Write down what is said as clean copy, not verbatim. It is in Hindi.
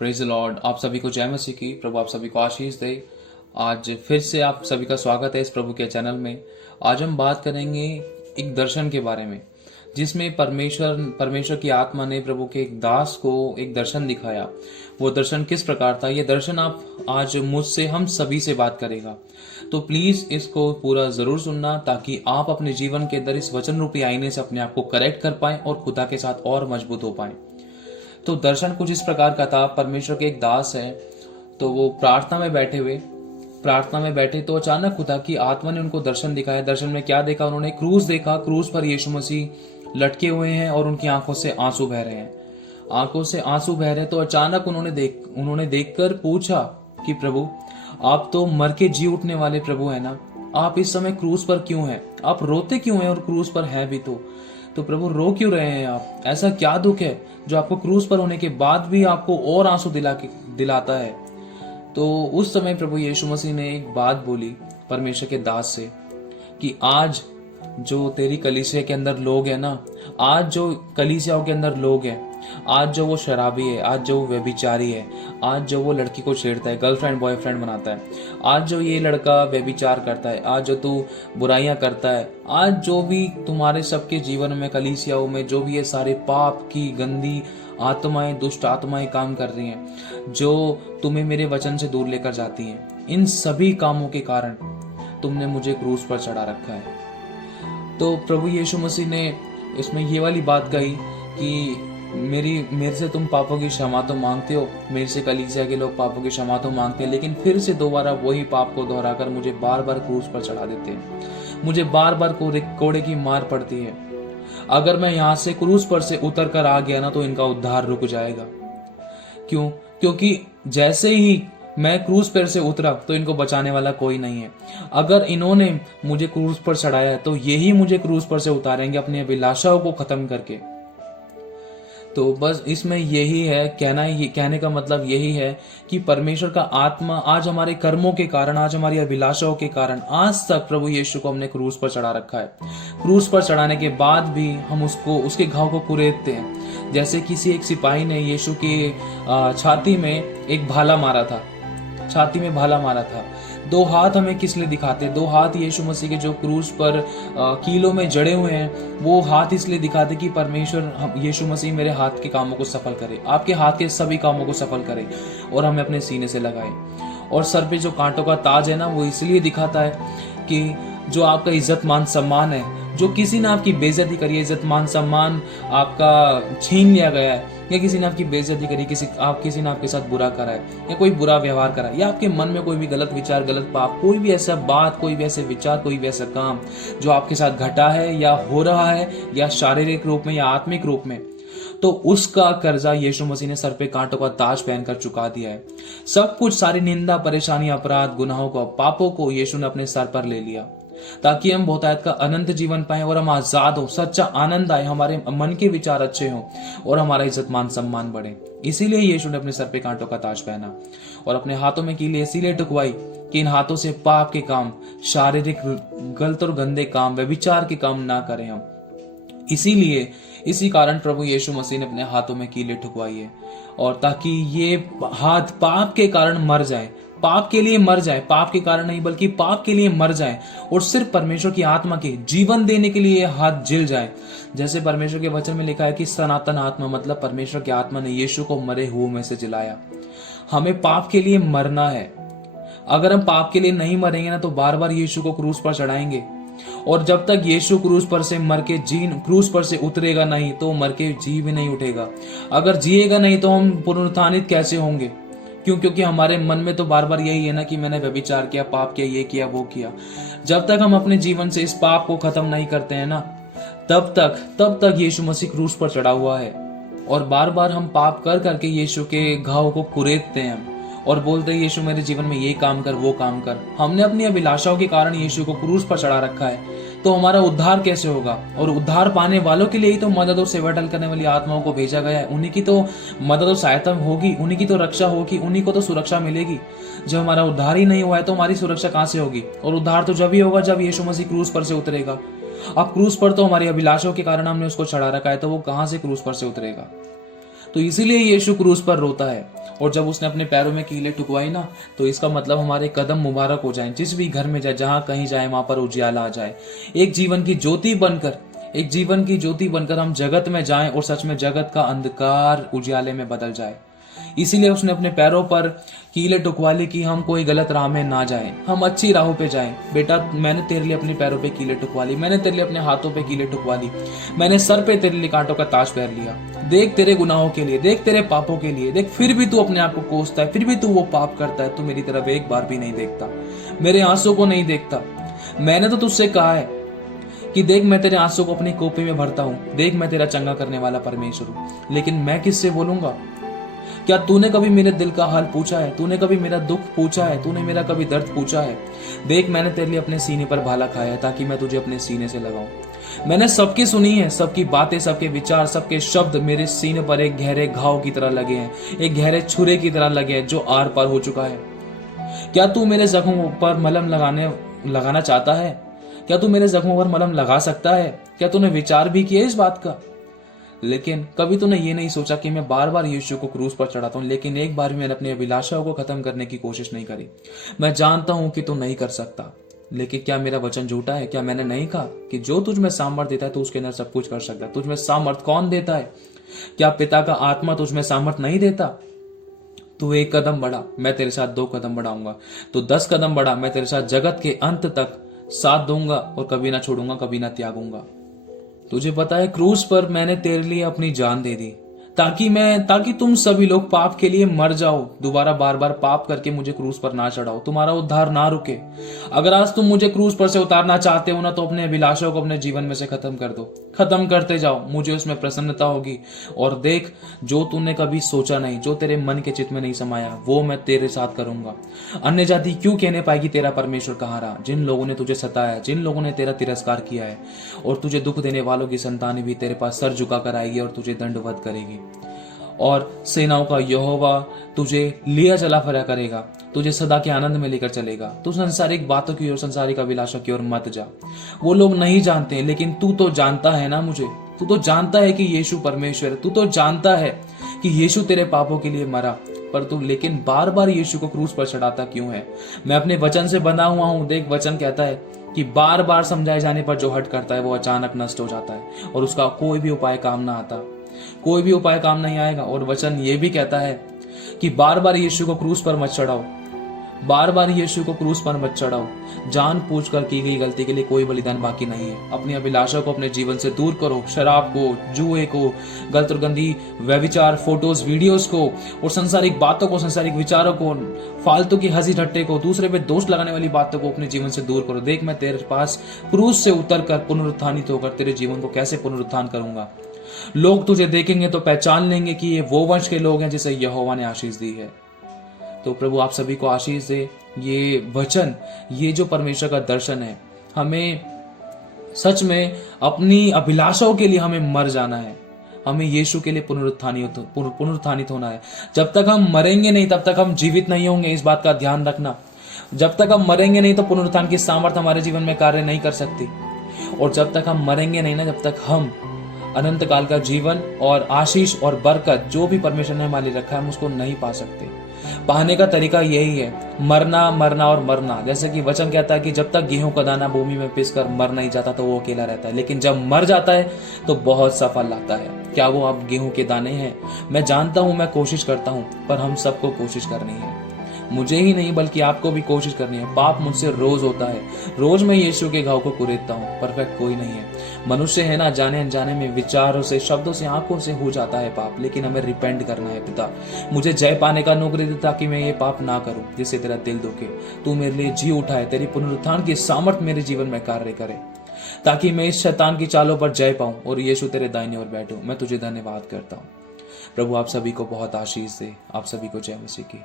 Praise the Lord. आप सभी को जय मसीह की। प्रभु आप सभी को आशीष दे। आज फिर से आप सभी का स्वागत है इस प्रभु के चैनल में। आज हम बात करेंगे एक दर्शन के बारे में, जिसमें परमेश्वर की आत्मा ने प्रभु के एक दास को एक दर्शन दिखाया। वो दर्शन किस प्रकार था, ये दर्शन आप आज मुझसे हम सभी से बात करेगा। तो प्लीज इसको पूरा जरूर सुनना, ताकि आप अपने जीवन के अंदर इस वचन रूपी आईने से अपने आप को करेक्ट कर पाए और खुदा के साथ और मजबूत हो पाए। तो दर्शन कुछ इस प्रकार का था। परमेश्वर के एक दास है, तो वो प्रार्थना में बैठे तो अचानक खुदा की आत्मा ने उनको दर्शन दिखाया। दर्शन में क्या देखा उन्होंने? क्रूस देखा। क्रूस पर यीशु मसीह लटके हुए हैं और उनकी आंखों से आंसू बह रहे हैं। आंखों से आंसू बह रहे तो अचानक उन्होंने देखकर पूछा कि प्रभु, आप तो मर के जी उठने वाले प्रभु है ना, आप इस समय क्रूस पर क्यों हैं? आप रोते क्यों हैं? और क्रूस पर है भी तो प्रभु रो क्यों रहे हैं आप? ऐसा क्या दुख है जो आपको क्रूस पर होने के बाद भी आपको और आंसू दिलाता है? तो उस समय प्रभु यीशु मसीह ने एक बात बोली परमेश्वर के दास से कि आज जो तेरी कलीसिया के अंदर लोग हैं ना, आज जो कलीसियाओं के अंदर लोग हैं, आज जो वो शराबी है, आज जो वो व्यभिचारी है, आज जो वो लड़की को छेड़ता है, गर्लफ्रेंड बॉयफ्रेंड बनाता है, आज जो ये लड़का व्यभिचार करता है, आज जो तू बुराइयां करता है, आज जो भी तुम्हारे सबके जीवन में कलीसियाओं में जो भी ये सारे पाप की गंदी आत्माएं, दुष्ट आत्माएं काम कर रही हैं, जो तुम्हें मेरे वचन से दूर लेकर जाती हैं, इन सभी कामों के कारण तुमने मुझे क्रूस पर चढ़ा रखा है। तो प्रभु यीशु मसीह ने इसमें ये वाली बात कही कि मेरे से तुम पापों की क्षमा तो मांगते हो, मेरे से कलीसिया के लोग पापों की क्षमा तो मांगते हैं, लेकिन फिर से दोबारा वही पाप को दोहराकर मुझे बार बार क्रूस पर चढ़ा देते हैं। मुझे बार बार कोड़े की मार पड़ती है। अगर मैं यहाँ से क्रूस पर से उतर कर आ गया ना, तो इनका उद्धार रुक जाएगा। क्यों? क्योंकि जैसे ही मैं क्रूस पर से उतरा तो इनको बचाने वाला कोई नहीं है। अगर इन्होंने मुझे क्रूस पर चढ़ाया तो यही मुझे क्रूस पर से उतारेंगे अपनी अभिलाषाओं को खत्म करके। तो बस इसमें यही है कहने का मतलब यही है कि परमेश्वर का आत्मा आज हमारे कर्मों के कारण, आज हमारी अभिलाषाओं के कारण आज तक प्रभु यीशु को हमने क्रूस पर चढ़ा रखा है। क्रूस पर चढ़ाने के बाद भी हम उसके घाव को कुरेदते हैं। जैसे किसी एक सिपाही ने यीशु की छाती में एक भाला मारा था, छाती में भाला मारा था। दो हाथ हमें किस लिए दिखाते? दो हाथ यीशु मसीह के जो क्रूस पर कीलों में जड़े हुए हैं, वो हाथ इसलिए दिखाते कि परमेश्वर यीशु मसीह मेरे हाथ के कामों को सफल करे, आपके हाथ के सभी कामों को सफल करे और हमें अपने सीने से लगाए। और सर पे जो कांटों का ताज है ना, वो इसलिए दिखाता है कि जो आपका इज्जत मान सम्मान है, जो किसी ने आपकी बेइज्जती करी है, इज्जत मान सम्मान आपका छीन लिया गया है, या किसी ने आपकी बेइज्जती करी, किसी ने आपके साथ बुरा करा है, या कोई बुरा व्यवहार करा है, या आपके मन में कोई भी गलत विचार, गलत पाप, कोई भी ऐसा बात, कोई भी ऐसे विचार, कोई भी ऐसा काम जो आपके साथ घटा है या हो रहा है, या शारीरिक रूप में या आत्मिक रूप में, तो उसका कर्जा यीशु मसीह ने सर पे कांटों का ताज पहनकर चुका दिया है। सब कुछ, सारी निंदा, परेशानी, अपराध, गुनाहों को, पापों को यीशु ने अपने सर पर ले लिया, ताकि हम बहुतायत का अनंत जीवन पाएं और हम आजाद हो, सच्चा आनंद आए, हमारे मन के विचार अच्छे हों और हमारा इज्जत मान सम्मान बढ़े। इसीलिए यीशु ने अपने सर पे कांटों का ताज पहना और अपने हाथों में कीली इसीलिए टुकवाई कि इन हाथों से पाप के काम, शारीरिक गलत और गंदे काम, व्यभिचार के काम ना करें हम। इसी कारण प्रभु यीशु मसीह ने अपने हाथों में कीले ठुकवाई है, और ताकि ये हाथ पाप के कारण मर जाए, पाप के लिए मर जाए, पाप के कारण नहीं बल्कि पाप के लिए मर जाए, और सिर्फ परमेश्वर की आत्मा के जीवन देने के लिए हाथ जिल जाए। जैसे परमेश्वर के वचन में लिखा है कि सनातन आत्मा, मतलब परमेश्वर की आत्मा ने यीशु को मरे हुए में से जिलाया। हमें पाप के लिए मरना है। अगर हम पाप के लिए नहीं मरेंगे ना, तो बार बार यीशु को क्रूस पर चढ़ाएंगे, और जब तक यीशु क्रूस पर से उतरेगा नहीं, तो मर के जी भी नहीं उठेगा। अगर जिएगा नहीं तो हम पुनरुत्थानित कैसे होंगे? क्योंकि हमारे मन में तो बार बार यही है ना कि मैंने व्यभिचार किया, पाप किया, ये किया, वो किया। जब तक हम अपने जीवन से इस पाप को खत्म नहीं करते हैं ना, तब तक यीशु मसीह क्रूस पर चढ़ा हुआ है, और बार बार हम पाप कर करके यीशु के घाव को कुरेदते हैं और बोलते हैं यीशु मेरे जीवन में ये काम कर, वो काम कर। हमने अपनी अभिलाषाओं के कारण यीशु को क्रूस पर चढ़ा रखा है, तो हमारा उद्धार कैसे होगा? और उद्धार पाने वालों के लिए ही तो मदद और सेवा टल करने वाली आत्माओं को भेजा गया है। उन्हीं की तो मदद और सहायता होगी, उन्हीं की तो रक्षा होगी, उन्हीं को तो सुरक्षा मिलेगी। जब हमारा उद्धार ही नहीं हुआ है तो हमारी सुरक्षा कहां से होगी? और उद्धार तो जब ही होगा जब यीशु मसीह क्रूस पर से उतरेगा। अब क्रूस पर तो हमारी अभिलाषाओं के कारण हमने उसको चढ़ा रखा है, तो वो कहां से क्रूस पर से उतरेगा? तो इसीलिए यीशु क्रूस पर रोता है और जब उसने अपने पैरों में कीलें ठुकवाई ना, तो इसका मतलब हमारे कदम मुबारक हो जाएं। जिस भी घर में जाए, जहां कहीं जाए, वहां पर उजियाला आ जाए। एक जीवन की ज्योति बनकर हम जगत में जाएं और सच में जगत का अंधकार उजियाले में बदल जाए। इसीलिए उसने अपने पैरों पर कीलें ठुकवा ली कि हम कोई गलत राह में ना जाएं, हम अच्छी राहों पे जाएं। बेटा, मैंने तेरे लिए अपने पैरों पे कीलें ठुकवा ली, मैंने तेरे लिए अपने हाथों पे कीलें ठुकवा ली, मैंने सर पे तेरे लिए कांटों का ताज पहन लिया। देख तेरे गुनाहों के लिए, देख तेरे पापों के लिए, देख फिर भी तू अपने आप को कोसता है, फिर भी तू वो पाप करता है। तू मेरी तरफ एक बार भी नहीं देखता, मेरे आंसू को नहीं देखता। मैंने तो तुझसे कहा है कि देख मैं तेरे आंसू को अपनी कोपी में भरता हूं, देख मैं तेरा चंगा करने वाला परमेश्वर हूं। लेकिन मैं किससे बोलूंगा? क्या तूने कभी मेरे दिल का हाल पूछा है? तूने कभी मेरा दुख पूछा है? तूने मेरा कभी दर्द पूछा है? देख मैंने तेरे लिए अपने सीने पर भाला खाया है ताकि मैं तुझे अपने सीने से लगाऊं। मैंने सबकी सुनी है, सबकी बातें, सबके विचार, सबके शब्द मेरे सीने पर एक गहरे घाव की तरह लगे हैं, एक गहरे छुरे की तरह लगे हैं जो आर पार हो चुका है। क्या तू मेरे जख्मों पर मलहम लगाना चाहता है? क्या तू मेरे जख्मों पर मलहम लगा सकता है? क्या तूने विचार भी किया इस बात का? लेकिन कभी तूने ये नहीं सोचा कि मैं बार बार यीशु को क्रूस पर चढ़ाता हूं, लेकिन एक बार भी मैंने अपनी अभिलाषाओं को खत्म करने की कोशिश नहीं करी। मैं जानता हूं कि तू नहीं कर सकता, लेकिन क्या मेरा वचन झूठा है? क्या मैंने नहीं कहा कि जो तुझ में सामर्थ देता है तो उसके अंदर सब कुछ कर सकता है? तुझ में सामर्थ कौन देता है? क्या पिता का आत्मा तुझ में सामर्थ नहीं देता? तू एक कदम बढ़ा, मैं तेरे साथ 2 कदम बढ़ाऊंगा। तो 10 कदम बढ़ा, मैं तेरे साथ जगत के अंत तक साथ दूंगा और कभी ना छोड़ूंगा, कभी ना त्यागूंगा। तुझे पता है क्रूस पर मैंने तेरे लिए अपनी जान दे दी ताकि तुम सभी लोग पाप के लिए मर जाओ। दोबारा बार बार पाप करके मुझे क्रूस पर ना चढ़ाओ, तुम्हारा उद्धार ना रुके। अगर आज तुम मुझे क्रूस पर से उतारना चाहते हो ना, तो अपने अभिलाषाओं को अपने जीवन में से खत्म कर दो, खत्म करते जाओ, मुझे उसमें प्रसन्नता होगी। और देख, जो तूने कभी सोचा नहीं, जो तेरे मन के चित्त में नहीं समाया, वो मैं तेरे साथ करूंगा। अन्य जाति क्यों कहने पाएगी तेरा परमेश्वर कहाँ रहा? जिन लोगों ने तुझे सताया, जिन लोगों ने तेरा तिरस्कार किया है, और तुझे दुख देने वालों की संतान भी तेरे पास सर झुका कर आएगी और तुझे दंडवत करेगी। और सेनाओं का यहोवा तुझे लिया चला फिरा करेगा, तुझे सदा के आनंद में लेकर चलेगा। तू संसारिक बातों की ओर, संसारिक अभिलाषा की ओर मत जा। वो लोग नहीं जानते, लेकिन तू तो जानता है ना मुझे। तू तो जानता है कि यीशु परमेश्वर है, तू तो जानता है कि यीशु तेरे पापों के लिए मरा, पर तू लेकिन बार बार यीशु को क्रूस पर चढ़ाता क्यों है? मैं अपने वचन से बना हुआ हूं। देख, वचन कहता है कि बार बार समझाए जाने पर जो हट करता है वो अचानक नष्ट हो जाता है और उसका कोई भी उपाय काम ना आता, कोई भी उपाय काम नहीं आएगा। और वचन ये भी कहता है कि बार बार यीशु को क्रूस पर मत चढ़ाओ, बार बार यीशु को क्रूस पर मत चढ़ाओ। जान पूछ कर की गई गलती के लिए कोई बलिदान बाकी नहीं है। अपनी अभिलाषा को अपने जीवन से दूर करो, शराब को, जुए को, गलत और गंदी व्यभिचार, फोटोज, वीडियोस को, और संसारिक बातों को, संसारिक विचारों को, फालतू की हंसी ठट्टे को, दूसरे पे दोष लगाने वाली बातों को अपने जीवन से दूर करो। देख, मैं तेरे पास क्रूस से उतर कर पुनरुत्थानित होकर तेरे जीवन को कैसे पुनरुत्थान करूंगा। लोग तुझे देखेंगे तो पहचान लेंगे कि ये वो वंश के लोग हैं जिसे यहोवा ने आशीष दी है। तो प्रभु आप सभी को आशीष दे। ये वचन, ये जो परमेश्वर का दर्शन है, हमें सच में अपनी अभिलाषाओं के लिए हमें मर जाना है, हमें यीशु के लिए पुनरुत्थानित होना है। जब तक हम मरेंगे नहीं तब तक हम जीवित नहीं होंगे, इस बात का ध्यान रखना। जब तक हम मरेंगे नहीं तो पुनरुत्थान की सामर्थ्य हमारे जीवन में कार्य नहीं कर सकती। और जब तक हम मरेंगे नहीं ना, जब तक हम अनंत काल का जीवन और आशीष और बरकत जो भी परमेश्वर ने हमारे लिए रखा है हम उसको नहीं पा सकते। पाने का तरीका यही है, मरना, मरना और मरना। जैसे कि वचन कहता है कि जब तक गेहूं का दाना भूमि में पिसकर मर नहीं जाता तो वो अकेला रहता है, लेकिन जब मर जाता है तो बहुत सफल लाता है। क्या वो आप गेहूं के दाने हैं? मैं जानता हूं, मैं कोशिश करता हूं, पर हम सबको कोशिश करनी है। मुझे ही नहीं बल्कि आपको भी कोशिश करनी है। पाप मुझसे रोज होता है, रोज मैं यीशु के घाव को कुरेदता हूँ। परफेक्ट कोई नहीं है, मनुष्य है ना, जाने अनजाने में, विचारों से, शब्दों से, आंखों से हो जाता है पाप, लेकिन हमें रिपेंट करना है। पिता, मुझे जय पाने का नौकरी दे ताकि मैं ये पाप ना करूं जिससे तेरा दिल दुखे। तू मेरे लिए जी उठाए, तेरी पुनरुत्थान की सामर्थ मेरे जीवन में कार्य करे, ताकि मैं इस शैतान की चालों पर जय पाऊं और यीशु तेरे दाहिने ओर बैठूं। मैं तुझे धन्यवाद करता हूं। प्रभु आप सभी को बहुत आशीष दे। आप सभी को जय मसीह की।